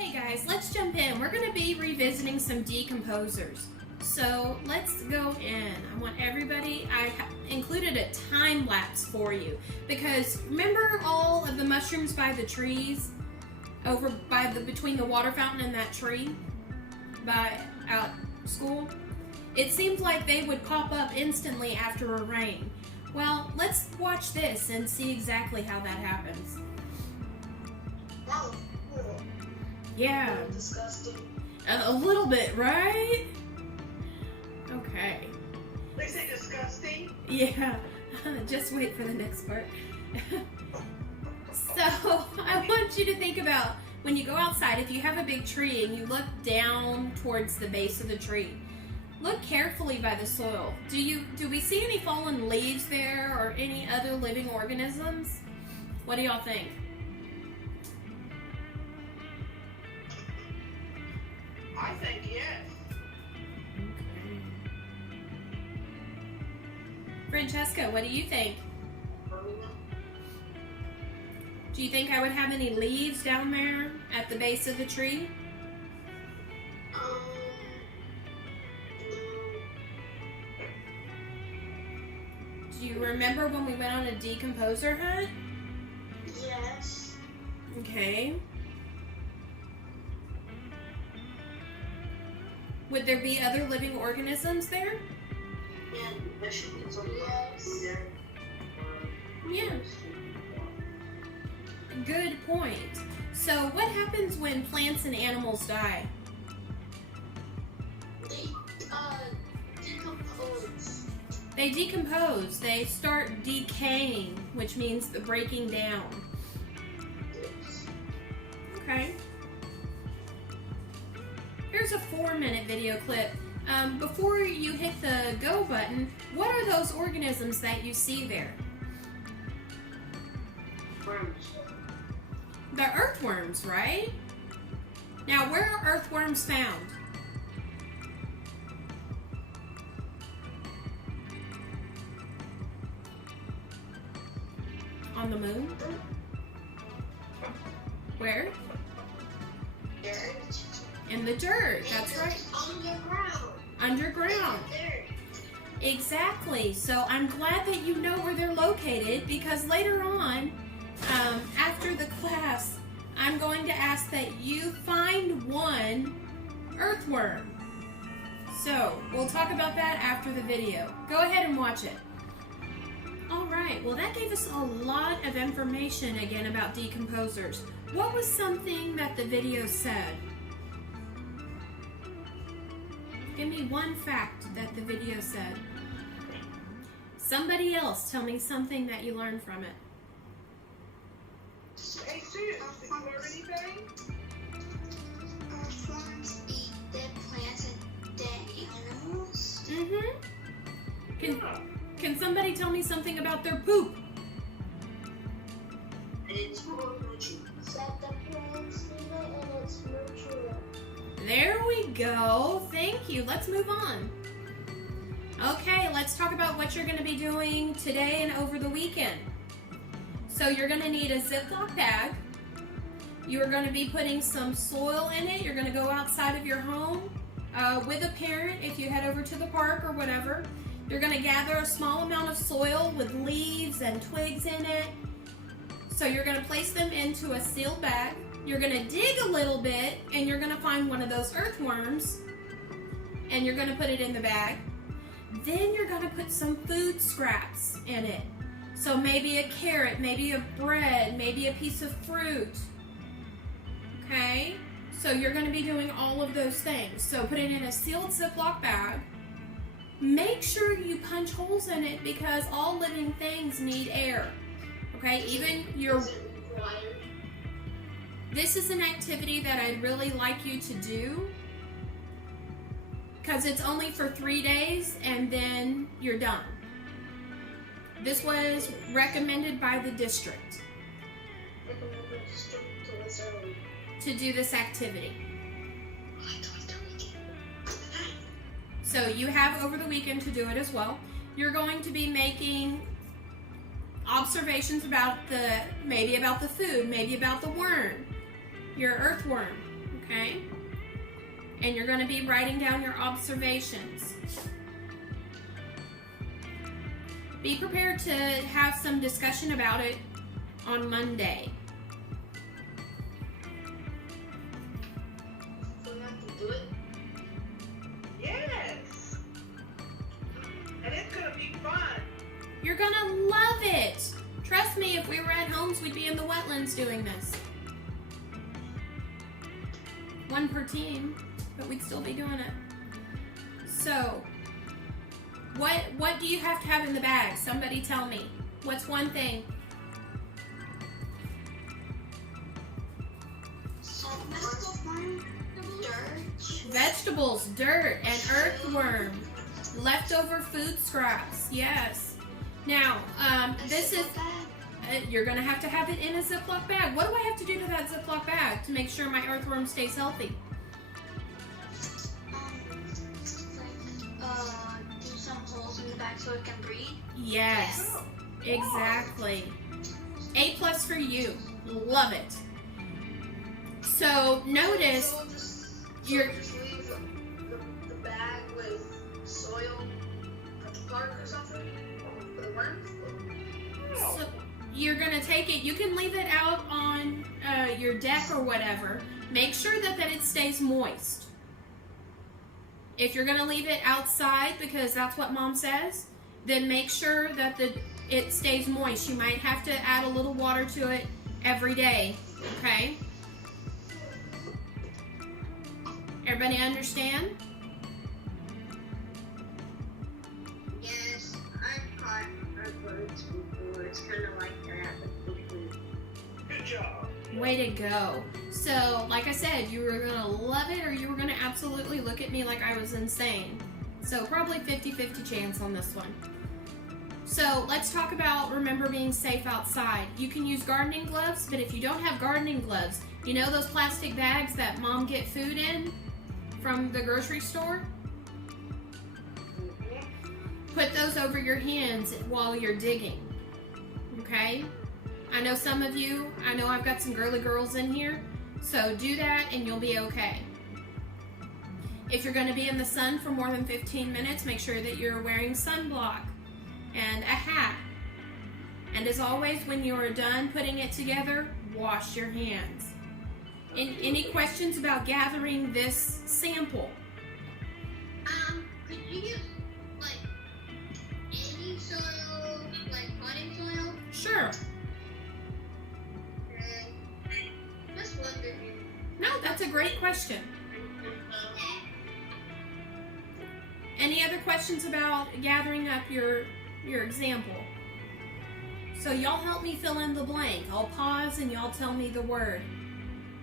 Okay guys, let's jump in. We're going to be revisiting some decomposers. So let's go in. I want everybody, I included a time lapse for you because remember all of the mushrooms by the trees over by between the water fountain and that tree by out school? It seemed like they would pop up instantly after a rain. Well, let's watch this and see exactly how that happens. That was cool. Yeah. Disgusting. A little bit, right? Okay. They say disgusting? Yeah. Just wait for the next part. So, I want you to think about when you go outside, if you have a big tree and you look down towards the base of the tree, look carefully by the soil. Do we see any fallen leaves there or any other living organisms? What do y'all think? I think yes. Okay. Francesca, what do you think? Do you think I would have any leaves down there at the base of the tree? No. Do you remember when we went on a decomposer hunt? Yes. Okay. Would there be other living organisms there? Yeah, there should be some leaves there. Yeah. Good point. So what happens when plants and animals die? They decompose. They decompose. They start decaying, which means the breaking down. Yes. Okay. Here's a 4-minute video clip. Before you hit the go button, what are those organisms that you see there? Worms. The earthworms, right? Now, where are earthworms found? On the moon? Where? Dirt. In the dirt, that's right. Underground. Underground. Dirt. Exactly. So I'm glad that you know where they're located because later on, after the class, I'm going to ask that you find one earthworm. So we'll talk about that after the video. Go ahead and watch it. Alright, well that gave us a lot of information again about decomposers. What was something that the video said? Give me one fact that the video said. Somebody else tell me something that you learned from it. Hey, Sue, did you learn anything? Earthworms eat dead plants and dead animals. Mm-hmm. Can somebody tell me something about their poop? It's for nutrients. That the plants need it and it's nutrient. There we go. Thank you. Let's move on. Okay, let's talk about what you're going to be doing today and over the weekend. So you're going to need a Ziploc bag. You're going to be putting some soil in it. You're going to go outside of your home with a parent if you head over to the park or whatever. You're going to gather a small amount of soil with leaves and twigs in it. So you're going to place them into a sealed bag. You're going to dig a little bit and you're going to find one of those earthworms and you're going to put it in the bag. Then you're going to put some food scraps in it. So maybe a carrot, maybe a bread, maybe a piece of fruit. Okay? So you're going to be doing all of those things. So put it in a sealed Ziploc bag. Make sure you punch holes in it because all living things need air. Okay? Even your... This is an activity that I'd really like you to do because it's only for 3 days and then you're done. This was recommended by the district to do this activity. So you have over the weekend to do it as well. You're going to be making observations about maybe about the food, maybe about the worm, your earthworm, Okay? And you're going to be writing down your observations. Be prepared to have some discussion about it on Monday. Do we have to do it? Yes. And it's going to be fun. You're going to love it. Trust me, if we were at Helms, we'd be in the wetlands doing this. One per team, but we'd still be doing it. So, what do you have to have in the bag? Somebody tell me. What's one thing? Vegetables, dirt, and earthworm. Leftover food scraps, yes. Now, this is, you're going to have it in a Ziploc bag. What do I have to do to that Ziploc bag to make sure my earthworm stays healthy? Do some holes in the back so it can breathe. Yes, exactly. A+ for you. Love it. So, notice, you're... Just leave the bag with soil at the park or something for the worms. So you're going to take it, you can leave it out on your deck or whatever. Make sure that it stays moist. If you're going to leave it outside, because that's what Mom says, then make sure that it stays moist. You might have to add a little water to it every day, okay? Everybody understand? Yes, I've caught earthworms before. It's kind of like that. Good job. Way to go. So, like I said, you were going to love it or you were going to absolutely look at me like I was insane. So, probably 50-50 chance on this one. So, let's talk about, remember, being safe outside. You can use gardening gloves, but if you don't have gardening gloves, you know those plastic bags that Mom get food in from the grocery store? Put those over your hands while you're digging, okay? I know some of you, I know I've got some girly girls in here, so do that and you'll be okay. If you're going to be in the sun for more than 15 minutes, make sure that you're wearing sunblock and a hat. And as always, when you are done putting it together, wash your hands. Any questions about gathering this sample? Could you use, like, any soil, like potting soil? Sure. Just wondering. No, that's a great question. Any other questions about gathering up your example? So y'all help me fill in the blank. I'll pause and y'all tell me the word.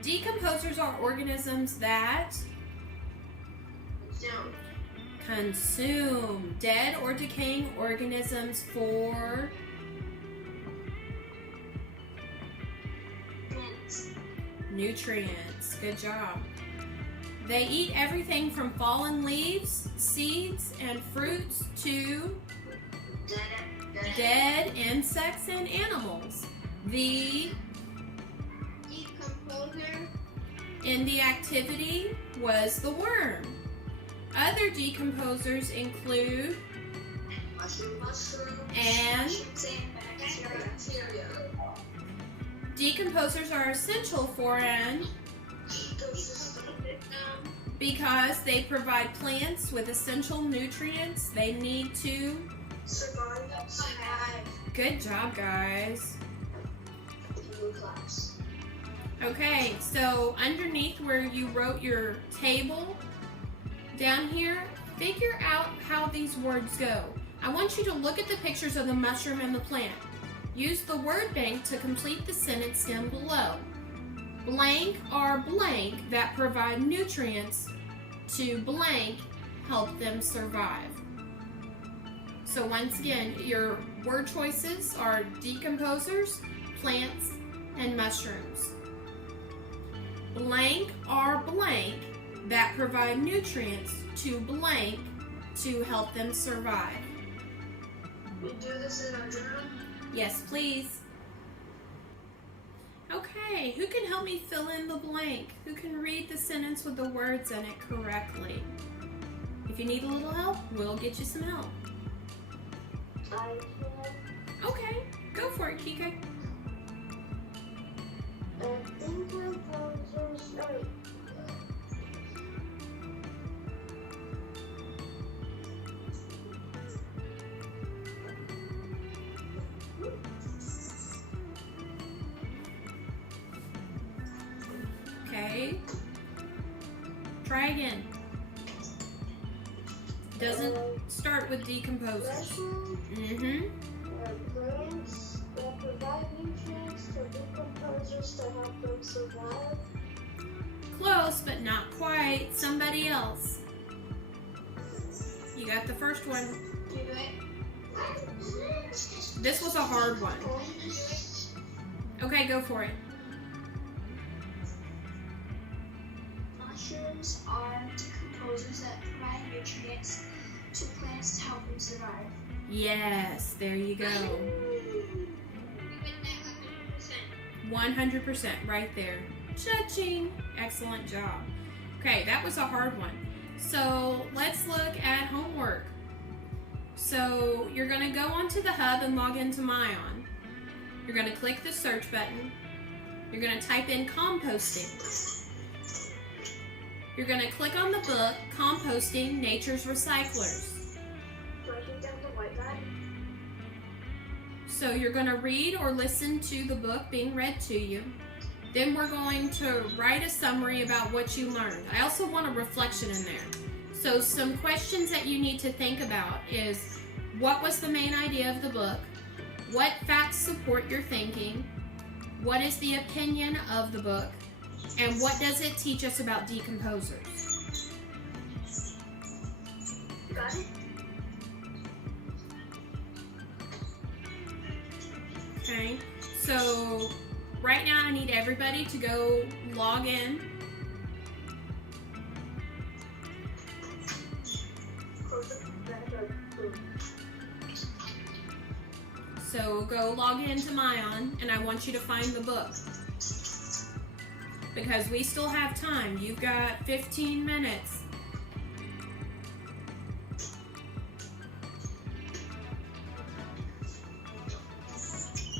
Decomposers are organisms that consume dead or decaying organisms for nutrients. Good job. They eat everything from fallen leaves, seeds, and fruits to dead insects and animals. The Decomposer. in the activity was the worm. Other decomposers include Mushroom. and Bacteria. decomposers are essential for an Ecosystem. because they provide plants with essential nutrients they need to. Survive. Good job, guys. New class. Okay, so underneath where you wrote your table, down here, figure out how these words go. I want you to look at the pictures of the mushroom and the plant. Use the word bank to complete the sentence down below. Blank are blank that provide nutrients to blank help them survive. So once again, your word choices are decomposers, plants, and mushrooms. Blank are blank that provide nutrients to blank to help them survive. We do this in our journal. Yes, please. Okay, who can help me fill in the blank? Who can read the sentence with the words in it correctly? If you need a little help, we'll get you some help. I can. Okay, go for it, Kika. Decomposers, sorry. Okay. Try again. Doesn't start with decomposers. Mm-hmm. Plants that provide nutrients to decomposers to help them survive. Close, but not quite. Somebody else. You got the first one. Do it. This was a hard one. Okay, go for it. Mushrooms are decomposers that provide nutrients to plants to help them survive. Yes, there you go. We went that 100%. 100% right there. Cha-ching. Excellent job. Okay, that was a hard one. So let's look at homework. So you're going to go onto the hub and log into Myon. You're going to click the search button. You're going to type in composting. You're going to click on the book, Composting Nature's Recyclers. Do I hit down the white guy? So you're going to read or listen to the book being read to you. Then we're going to write a summary about what you learned. I also want a reflection in there. So some questions that you need to think about is, what was the main idea of the book? What facts support your thinking? What is the opinion of the book? And what does it teach us about decomposers? Got it? Okay, so right now I need everybody to go log in. So go log into Myon, and I want you to find the book. Because we still have time. You've got 15 minutes.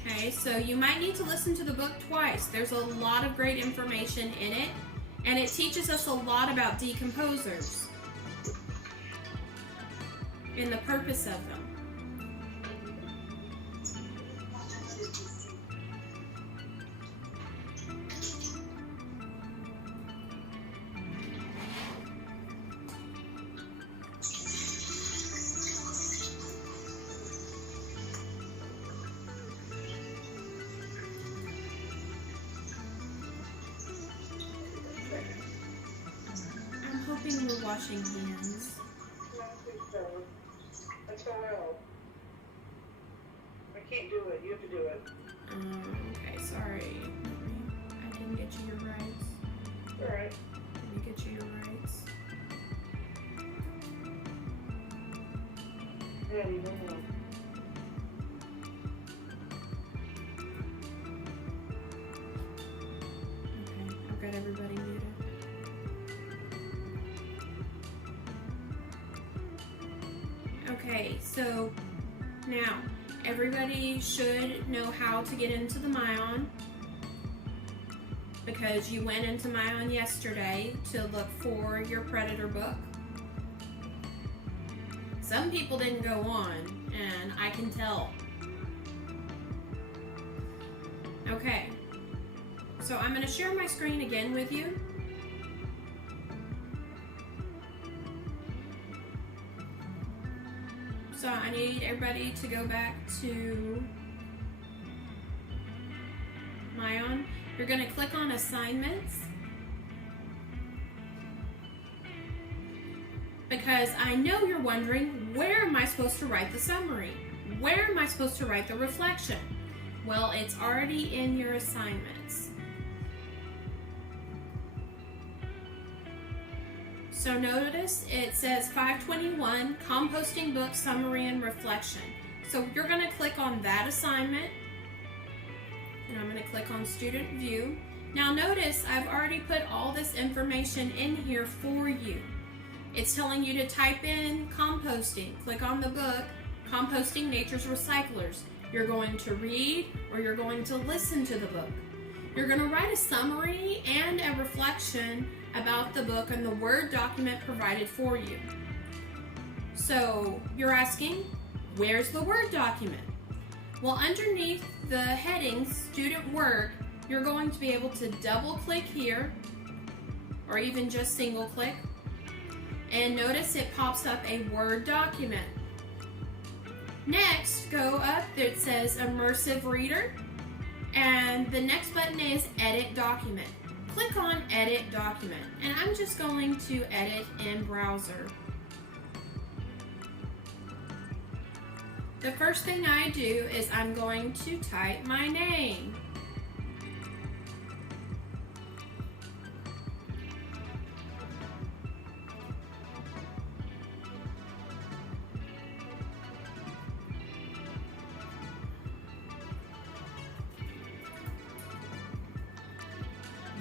Okay, so you might need to listen to the book twice. There's a lot of great information in it, and it teaches us a lot about decomposers and the purpose of them. I'm hoping we're washing hands. I think so. That's all right. I can't do it. You have to do it. Okay, sorry. I didn't get you your rights. All right. Let me get you your rights. Yeah, you know. Okay, I've got everybody muted. Okay, so now everybody should know how to get into the Myon, because you went into Myon yesterday to look for your Predator book. Some people didn't go on, and I can tell. Okay, so I'm going to share my screen again with you. So I need everybody to go back to Myon. You're going to click on assignments, because I know you're wondering, where am I supposed to write the summary? Where am I supposed to write the reflection? Well, it's already in your assignments. So notice it says 521, Composting Book Summary and Reflection. So you're going to click on that assignment. and I'm going to click on Student View. Now notice I've already put all this information in here for you. It's telling you to type in composting. Click on the book, Composting Nature's Recyclers. You're going to read or you're going to listen to the book. You're going to write a summary and a reflection about the book in the Word document provided for you. So you're asking, where's the Word document? Well, underneath the heading Student Work, you're going to be able to double click here or even just single click, and notice it pops up a Word document. Next, go up, it says Immersive Reader, and the next button is Edit Document. Click on Edit Document, and I'm just going to edit in browser. The first thing I do is I'm going to type my name.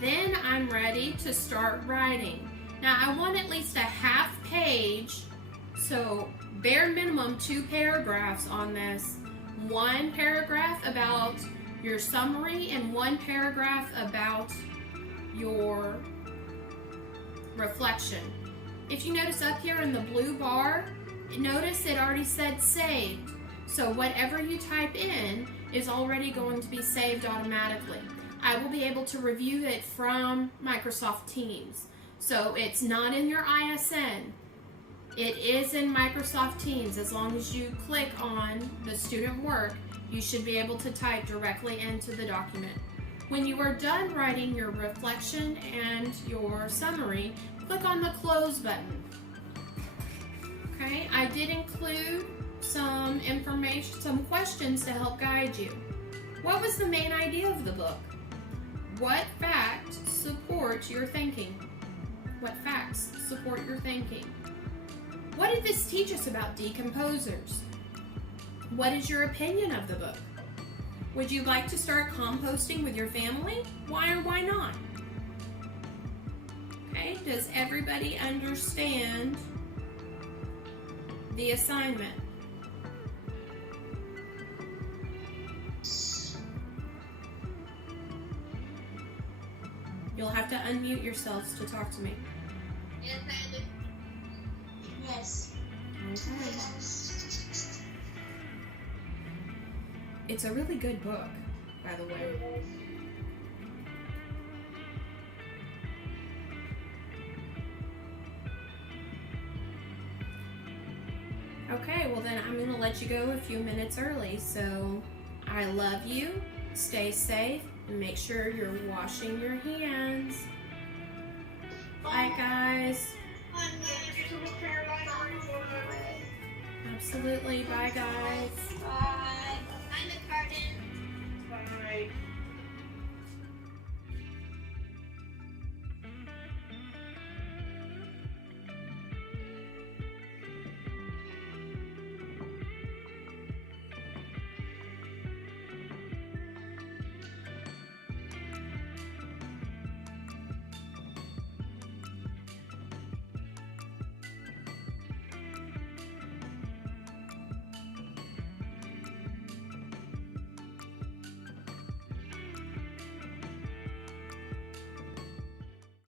Then I'm ready to start writing. Now I want at least a half page, so bare minimum 2 paragraphs on this. 1 paragraph about your summary and 1 paragraph about your reflection. If you notice up here in the blue bar, notice it already said saved. So whatever you type in is already going to be saved automatically. I will be able to review it from Microsoft Teams. So it's not in your ISN. It is in Microsoft Teams. As long as you click on the student work, you should be able to type directly into the document. When you are done writing your reflection and your summary, click on the close button. Okay, I did include some information, some questions to help guide you. What was the main idea of the book? What facts support your thinking? What facts support your thinking? What did this teach us about decomposers? What is your opinion of the book? Would you like to start composting with your family? Why or why not? Okay, does everybody understand the assignment? You'll have to unmute yourselves to talk to me. Yes, I do. Yes. Okay. It's a really good book, by the way. Okay, well then I'm going to let you go a few minutes early. So I love you. Stay safe and make sure you're washing your hands. Bye, guys. Absolutely. Bye, guys. Bye. I'm a carton. Bye.